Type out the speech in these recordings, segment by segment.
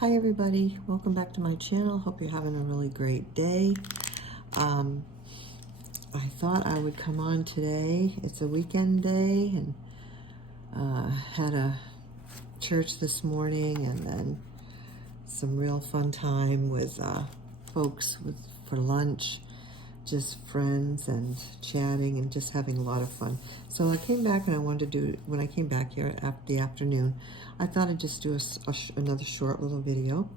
Hi everybody, welcome back to my channel. Hope you're having a really great day. I thought I would come on today. It's a weekend day and had a church this morning and then some real fun time with folks for lunch, just friends and chatting and just having a lot of fun. So I came back and I wanted to do, when I came back here after the afternoon, I thought I'd just do another short little video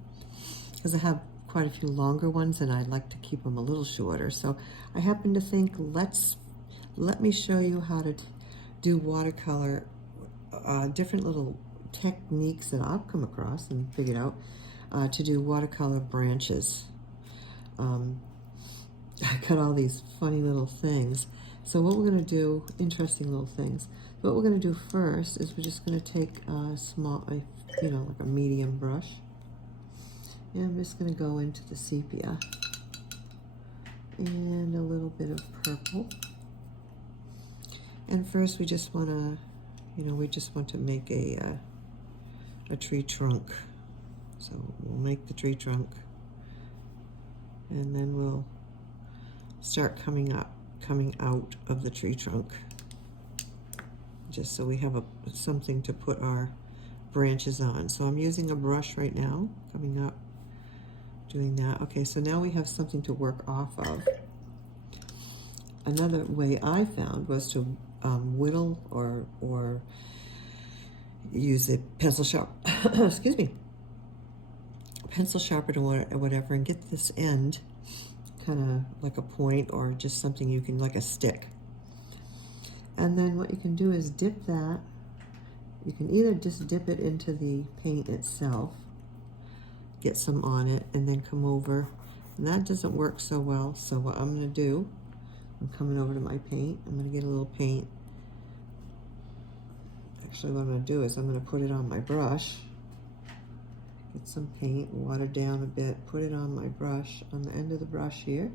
because I have quite a few longer ones and I'd like to keep them a little shorter. So I happened to think, let me show you how to do watercolor, different little techniques that I've come across and figured out to do watercolor branches. I got all these funny little things. So what we're going to do, interesting little things. What we're going to do first is we're just going to take a small, like a medium brush. And I'm just going to go into the sepia. And a little bit of purple. And first we just want to, make a tree trunk. So we'll make the tree trunk. And then we'll start coming out of the tree trunk, just so we have something to put our branches on. So I'm using a brush right now, coming up, doing that. Okay, so now we have something to work off of. Another way I found was to whittle or use a pencil sharp, excuse me, pencil sharpener or whatever, and get this end kind of like a point or just something you can, like a stick. And then what you can do is dip that. You can either just dip it into the paint itself, get some on it, and then come over. And that doesn't work so well. So what I'm going to do, I'm coming over to my paint. I'm going to get a little paint. Actually, what I'm going to do is I'm going to put it on my brush. Get some paint, water down a bit, put it on my brush, on the end of the brush here.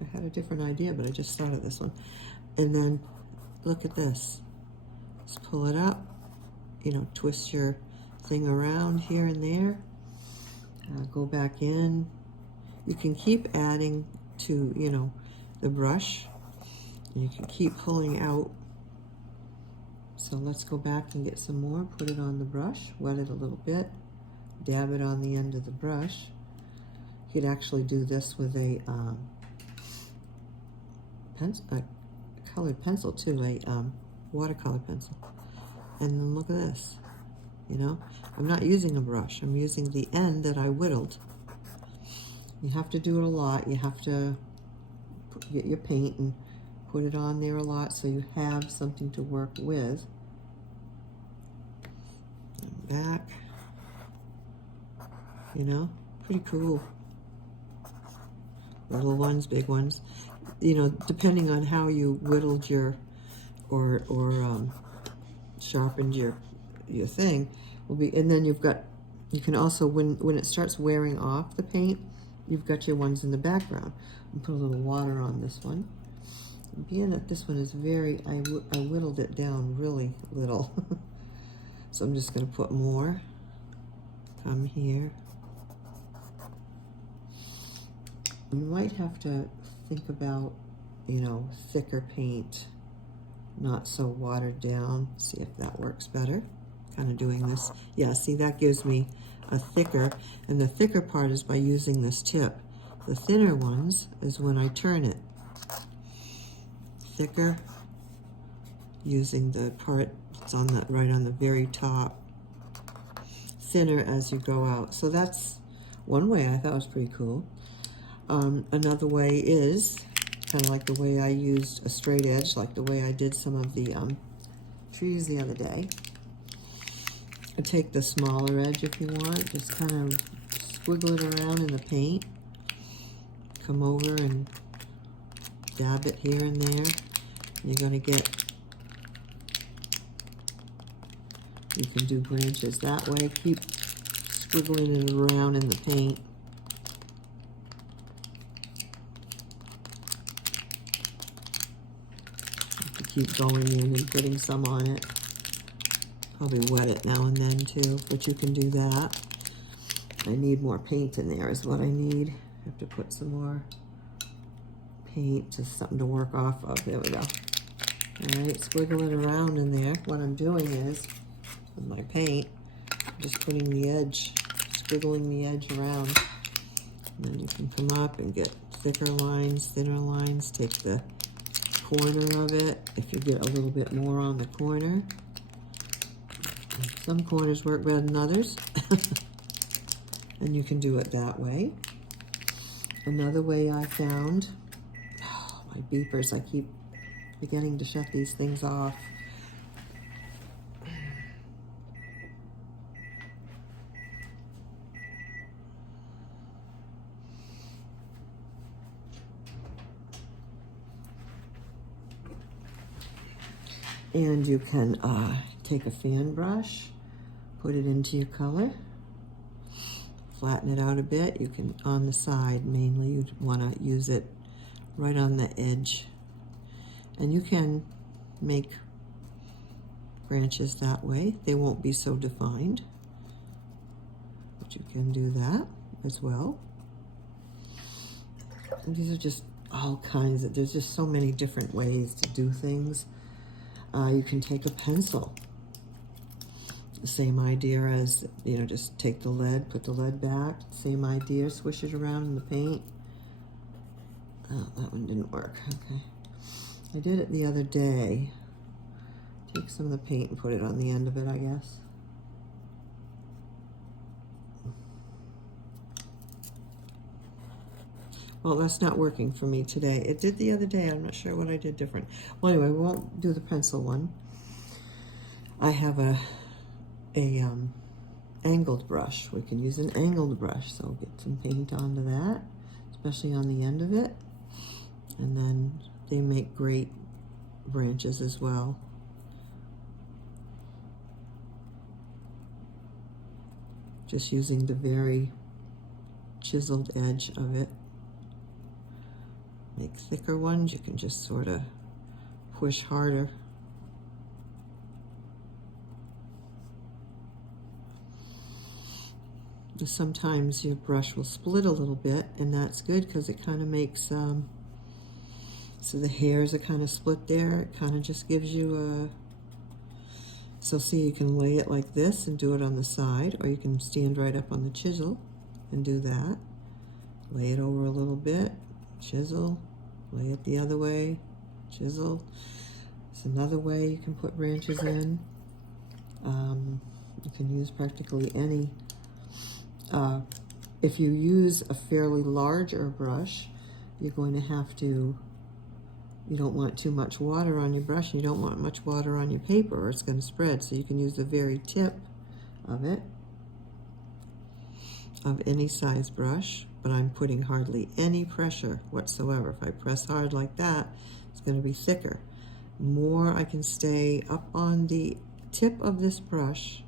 I had a different idea, but I just thought of this one. And then look at this. Just pull it up, twist your thing around here and there. Go back in. You can keep adding to, the brush. And you can keep pulling out. So let's go back and get some more, put it on the brush, wet it a little bit, dab it on the end of the brush. You could actually do this with a colored pencil too, a watercolor pencil. And then look at this, I'm not using a brush, I'm using the end that I whittled. You have to do it a lot. You have to get your paint and put it on there a lot so you have something to work with. Back, pretty cool. Little ones, big ones, depending on how you whittled your or sharpened your thing will be. And then you can also, when it starts wearing off the paint, you've got your ones in the background. And put a little water on this one. Being that this one is I whittled it down really little. So I'm just going to put more. Come here. You might have to think about, thicker paint, not so watered down. See if that works better. Kind of doing this. Yeah, see, that gives me a thicker, and the thicker part is by using this tip. The thinner ones is when I turn it. Thicker, using the part that's right on the very top. Thinner as you go out. So that's one way I thought was pretty cool. Another way is kind of like the way I used a straight edge, like the way I did some of the trees the other day. I take the smaller edge if you want, just kind of squiggle it around in the paint. Come over and dab it here and there. You're going to get, you can do branches that way. Keep squiggling it around in the paint. You keep going in and putting some on it. Probably wet it now and then too, but you can do that. I need more paint in there is what I need. I have to put some more paint, just something to work off of. There we go. All right, squiggle it around in there. What I'm doing is, with my paint, I'm just putting the edge, squiggling the edge around. And then you can come up and get thicker lines, thinner lines, take the corner of it, if you get a little bit more on the corner. Some corners work better than others. And you can do it that way. Another way I found, oh, my beepers, I keep forgetting to shut these things off. And you can take a fan brush, put it into your color, flatten it out a bit. You can, on the side mainly, you'd want to use it right on the edge. And you can make branches that way. They won't be so defined, but you can do that as well. And these are just all kinds of, there's just so many different ways to do things. You can take a pencil. The same idea as, you know, just take the lead, put the lead back. Same idea, swish it around in the paint. Oh, that one didn't work. Okay. I did it the other day. Take some of the paint and put it on the end of it, I guess. Well, that's not working for me today. It did the other day. I'm not sure what I did different. Well, anyway, we won't do the pencil one. I have a angled brush. We can use an angled brush. So get some paint onto that, especially on the end of it. And then they make great branches as well. Just using the very chiseled edge of it. Make thicker ones, you can just sort of push harder. Sometimes your brush will split a little bit, and that's good because it kind of makes, so the hairs are kind of split there. It kind of just gives you so see, you can lay it like this and do it on the side, or you can stand right up on the chisel and do that. Lay it over a little bit. Chisel, lay it the other way, chisel. It's another way you can put branches in. You can use practically any. If you use a fairly larger brush, you're going to have to, you don't want too much water on your brush, and you don't want much water on your paper or it's going to spread. So you can use the very tip of it, of any size brush. But I'm putting hardly any pressure whatsoever. If I press hard like that, it's going to be thicker. More I can stay up on the tip of this brush,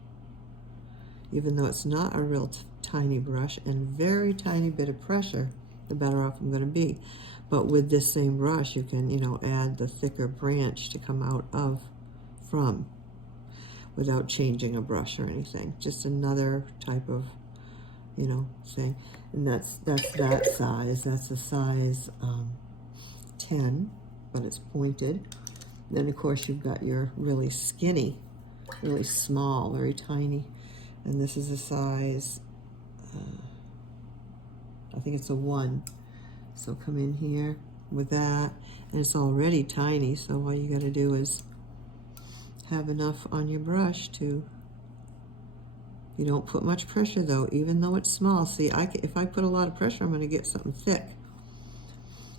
even though it's not a real tiny brush, and very tiny bit of pressure, the better off I'm going to be. But with this same brush, you can, you know, add the thicker branch to come out of, from, without changing a brush or anything. Just another type of, you know, thing. And that's that size. That's a size 10, but it's pointed. Then of course you've got your really skinny, really small, very tiny, and this is a size, I think it's a 1. So come in here with that, and it's already tiny. So all you got to do is have enough on your brush to. You don't put much pressure though, even though it's small. See, if I put a lot of pressure, I'm going to get something thick.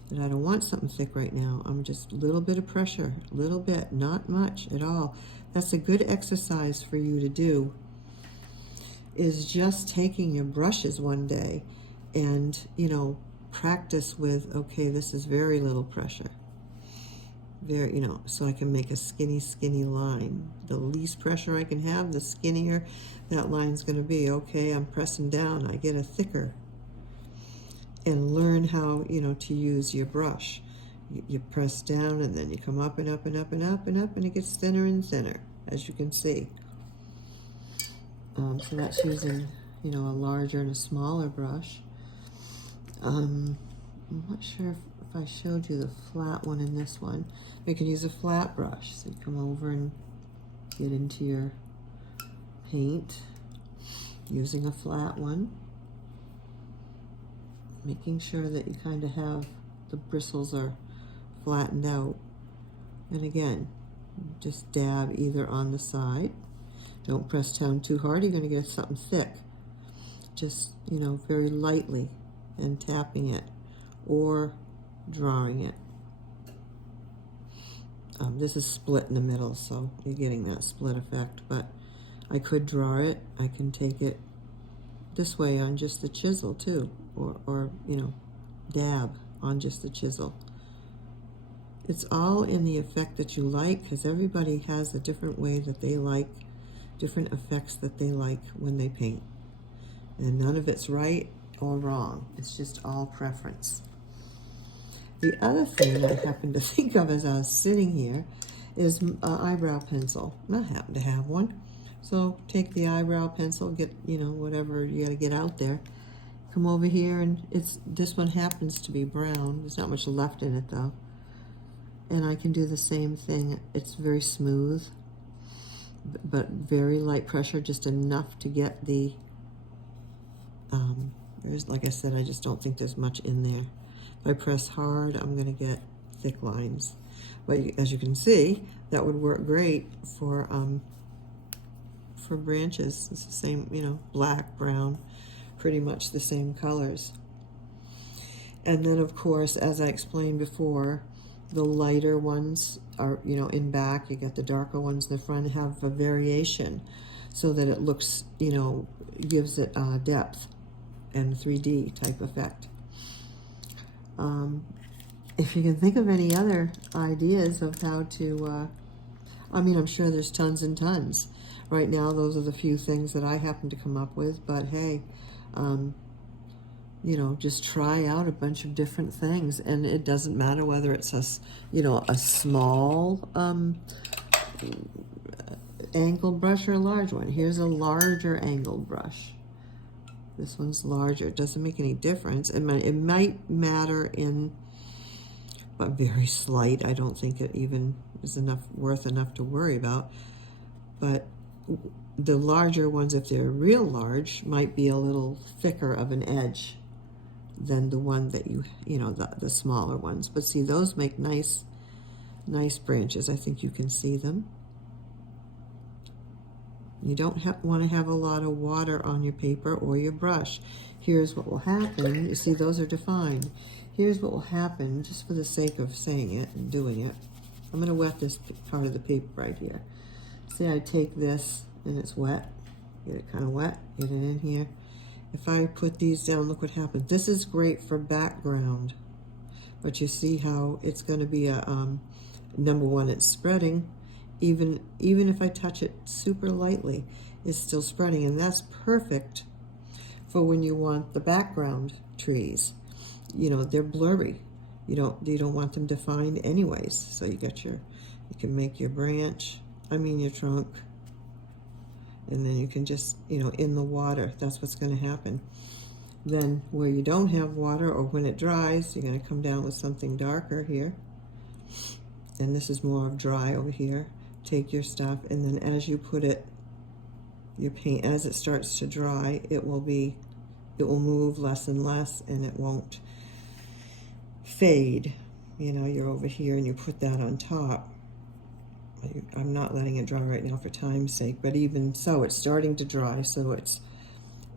And I don't want something thick right now. I'm just a little bit of pressure, a little bit, not much at all. That's a good exercise for you to do, is just taking your brushes one day and, you know, practice with, okay, this is very little pressure. Very, you know, so I can make a skinny, skinny line. The least pressure I can have, the skinnier that line's going to be. Okay, I'm pressing down, I get a thicker. And learn how, you know, to use your brush. You press down and then you come up and up and up and up and up, and it gets thinner and thinner, as you can see. So that's using, you know, a larger and a smaller brush. I'm not sure if I showed you the flat one in this one. You can use a flat brush. So you come over and get into your paint using a flat one, making sure that you kind of have the bristles are flattened out. And again, just dab either on the side. Don't press down too hard, you're going to get something thick. Just, you know, very lightly and tapping it or drawing it. This is split in the middle, so you're getting that split effect, but I could draw it. I can take it this way on just the chisel too, or you know, dab on just the chisel. It's all in the effect that you like, because everybody has a different way that they like, different effects that they like when they paint. And none of it's right or wrong. It's just all preference. The other thing I happened to think of as I was sitting here is an eyebrow pencil. I happen to have one. So take the eyebrow pencil, get, you know, whatever you got to get out there. Come over here, and this one happens to be brown. There's not much left in it though. And I can do the same thing. It's very smooth, but very light pressure, just enough to get the, there's, like I said, I just don't think there's much in there. If I press hard, I'm going to get thick lines. But as you can see, that would work great for branches. It's the same, you know, black, brown, pretty much the same colors. And then, of course, as I explained before, the lighter ones are, you know, in back. You get the darker ones in the front, have a variation so that it looks, you know, gives it depth and 3D type effect. If you can think of any other ideas of how to, I mean, I'm sure there's tons and tons. Right now, those are the few things that I happen to come up with, but hey, you know, just try out a bunch of different things, and it doesn't matter whether it's a, you know, a small angled brush or a large one. Here's a larger angled brush. This one's larger. It doesn't make any difference. It might matter in, but very slight. I don't think it even is worth enough to worry about. But the larger ones, if they're real large, might be a little thicker of an edge than the one that you know, the smaller ones. But see, those make nice branches. I think you can see them. You don't want to have a lot of water on your paper or your brush. Here's what will happen. You see, those are defined. Here's what will happen, just for the sake of saying it and doing it. I'm going to wet this part of the paper right here. See, I take this and it's wet. Get it kind of wet. Get it in here. If I put these down, look what happens. This is great for background, but you see how it's going to be a number one, it's spreading. Even if I touch it super lightly, it's still spreading, and that's perfect for when you want the background trees. You know, they're blurry. You don't want them defined anyways. So you can make your branch, your trunk, and then you can just, you know, in the water, that's what's going to happen. Then where you don't have water, or when it dries, you're going to come down with something darker here. And this is more of dry over here. Take your stuff, and then as you put it, your paint, as it starts to dry, it will move less and less, and it won't fade. You know, you're over here and you put that on top. I'm not letting it dry right now for time's sake, but even so, it's starting to dry, so it's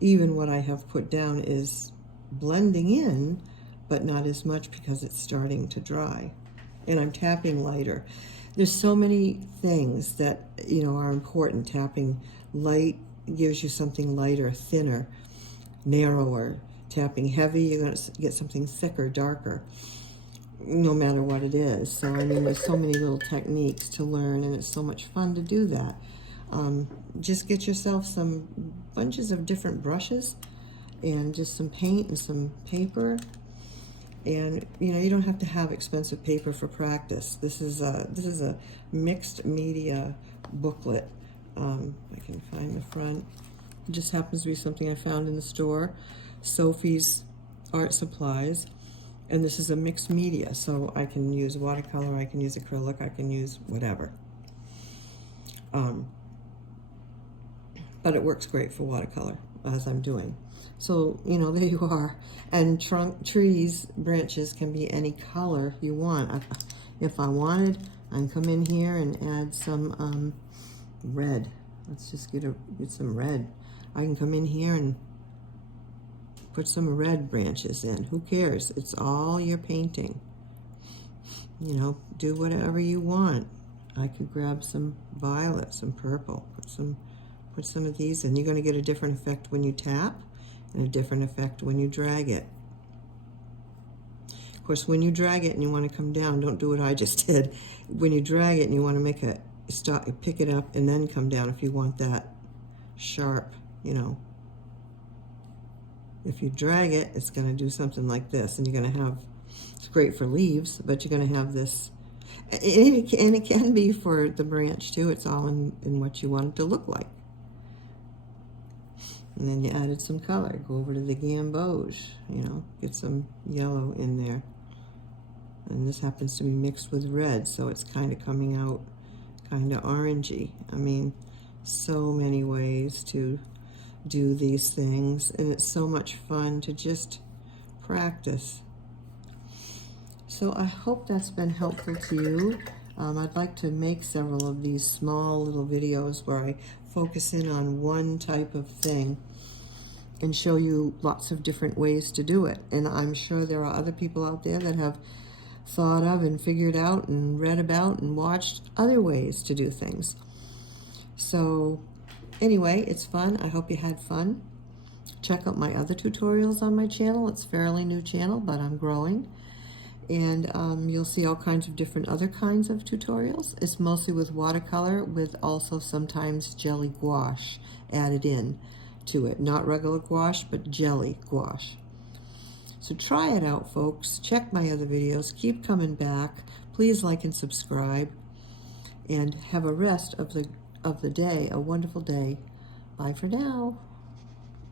even what I have put down is blending in, but not as much because it's starting to dry. And I'm tapping lighter. There's so many things that, you know, are important. Tapping light gives you something lighter, thinner, narrower. Tapping heavy, you're going to get something thicker, darker, no matter what it is. So, there's so many little techniques to learn, and it's so much fun to do that. Just get yourself some bunches of different brushes and just some paint and some paper. And, you know, you don't have to have expensive paper for practice. This is a mixed media booklet. I can find the front. It just happens to be something I found in the store, Sophie's Art Supplies. And this is a mixed media, so I can use watercolor, I can use acrylic, I can use whatever. But it works great for watercolor, as I'm doing. So, you know, there you are. And trees, branches can be any color you want. If I wanted, I can come in here and add some red. Let's just get some red. I can come in here and put some red branches in. Who cares? It's all your painting. You know, do whatever you want. I could grab some violet, some purple, put some of these in. You're going to get a different effect when you tap and a different effect when you drag it. Of course, when you drag it and you want to come down, don't do what I just did. When you drag it and you want to make a stop, pick it up and then come down if you want that sharp, you know. If you drag it, it's going to do something like this, and you're going to have, it's great for leaves, but you're going to have this, and it can be for the branch too. It's all in what you want it to look like. And then you added some color. Go over to the gamboge, you know, get some yellow in there. And this happens to be mixed with red, so it's kind of coming out kind of orangey. I mean, so many ways to do these things, and it's so much fun to just practice. So I hope that's been helpful to you. I'd like to make several of these small little videos where I focus in on one type of thing and show you lots of different ways to do it. And I'm sure there are other people out there that have thought of and figured out and read about and watched other ways to do things. So anyway, it's fun. I hope you had fun. Check out my other tutorials on my channel. It's a fairly new channel, but I'm growing. And you'll see all kinds of different other kinds of tutorials. It's mostly with watercolor, with also sometimes jelly gouache added in to it. Not regular gouache, but jelly gouache. So try it out, folks. Check my other videos. Keep coming back. Please like and subscribe. And have a rest of the day, a wonderful day. Bye for now.